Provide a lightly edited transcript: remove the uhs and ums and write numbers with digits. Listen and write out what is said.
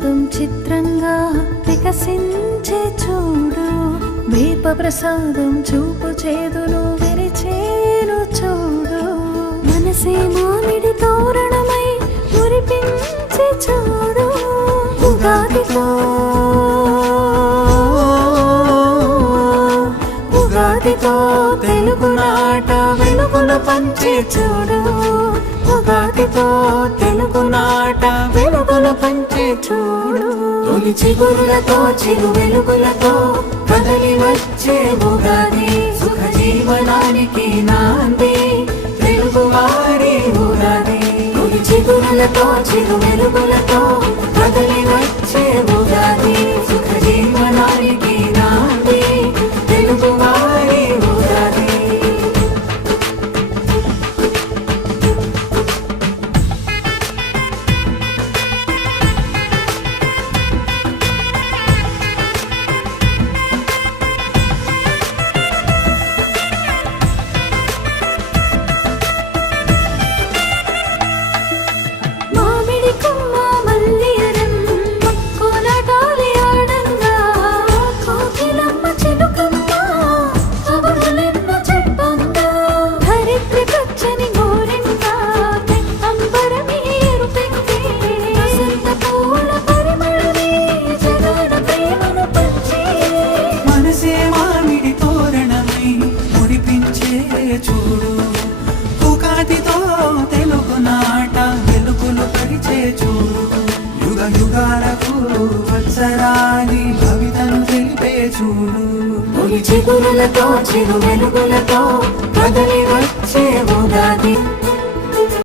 వసంతం చిత్రంగా వికసించే చూడు, వేప ప్రసాదం చూపు చేదును విరిచేను చూడు, మనసే మామిడి తోరణమై మురిపించే చూడు. ఉగాదితో ఉగాదితో తెలుగునాట వెలుగులు పంచే చూడు, ఉగాదితో తెలుగునాట వెలుగులు పంచే చూడు. తొలి చిగురులతో చిరు వెలుగులతో కదలి వచ్చే ఉగాది, సుఖ జీవనానికి నాంది తెలుగువారి ఉగాది. తొలి చిగురులతో చిరు వెలుగులతో కదలి వచ్చే ఉగాది, సుఖ జీవనానికి నాంది తెలుగువారి ఉగాది. చూడు, ఉగాదితో తెలుగునాట వెలుగులు పరిచే చూడు, యుగ యుగాలకు వత్సరాని కవితను తెలిపే చూడు. తొలి చిగురులతో చిరు వెలుగులతో కదలి వచ్చే ఉగాది.